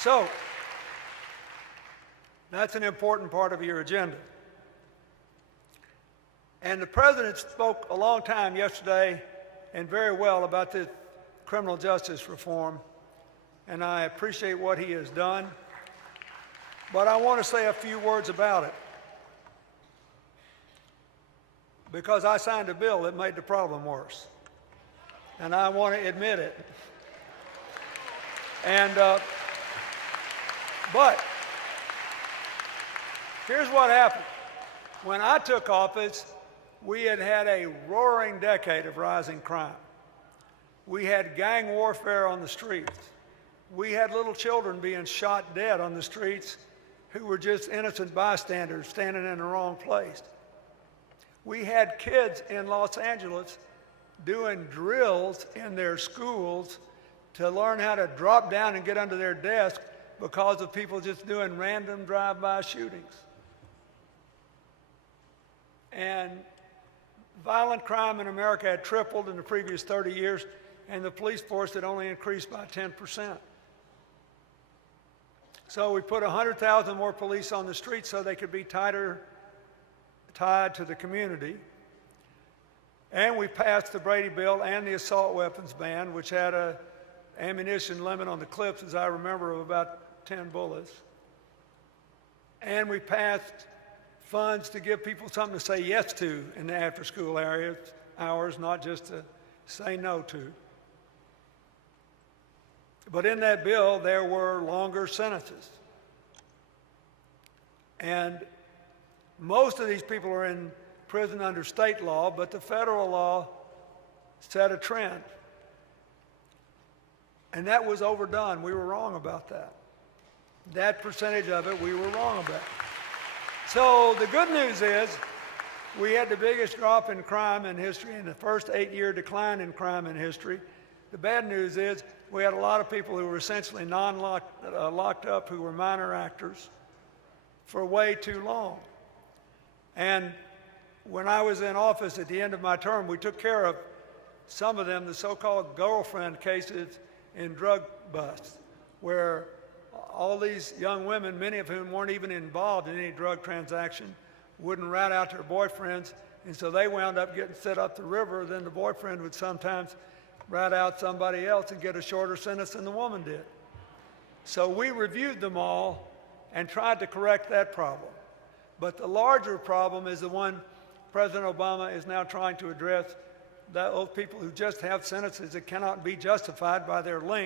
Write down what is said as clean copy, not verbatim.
So, that's an important part of your agenda. And the President spoke a long time yesterday and very well about the criminal justice reform, and I appreciate what he has done. But I want to say a few words about it, because I signed a bill that made the problem worse, and I want to admit it. And but here's what happened. When I took office, we had had a roaring decade of rising crime. We had gang warfare on the streets. We had little children being shot dead on the streets who were just innocent bystanders standing in the wrong place. We had kids in Los Angeles doing drills in their schools to learn how to drop down and get under their desk because of people just doing random drive-by shootings. And violent crime in America had tripled in the previous 30 years, and the police force had only increased by 10%. So we put 100,000 more police on the streets so they could be tied to the community. And we passed the Brady bill and the assault weapons ban, which had an ammunition limit on the clips, as I remember, of about 10 bullets. And we passed funds to give people something to say yes to in the after-school hours, not just to say no to. But in that bill, there were longer sentences. And most of these people are in prison under state law, but the federal law set a trend. And that was overdone. We were wrong about that. That percentage of it, we were wrong about. So the good news is we had the biggest drop in crime in history and the first 8-year decline in crime in history. The bad news is we had a lot of people who were essentially locked up who were minor actors for way too long. And when I was in office at the end of my term, we took care of some of them, the so-called girlfriend cases in drug busts, where all these young women, many of whom weren't even involved in any drug transaction, wouldn't rat out their boyfriends, and so they wound up getting set up the river. Then the boyfriend would sometimes rat out somebody else and get a shorter sentence than the woman did. So we reviewed them all and tried to correct that problem. But the larger problem is the one President Obama is now trying to address, those people who just have sentences that cannot be justified by their length.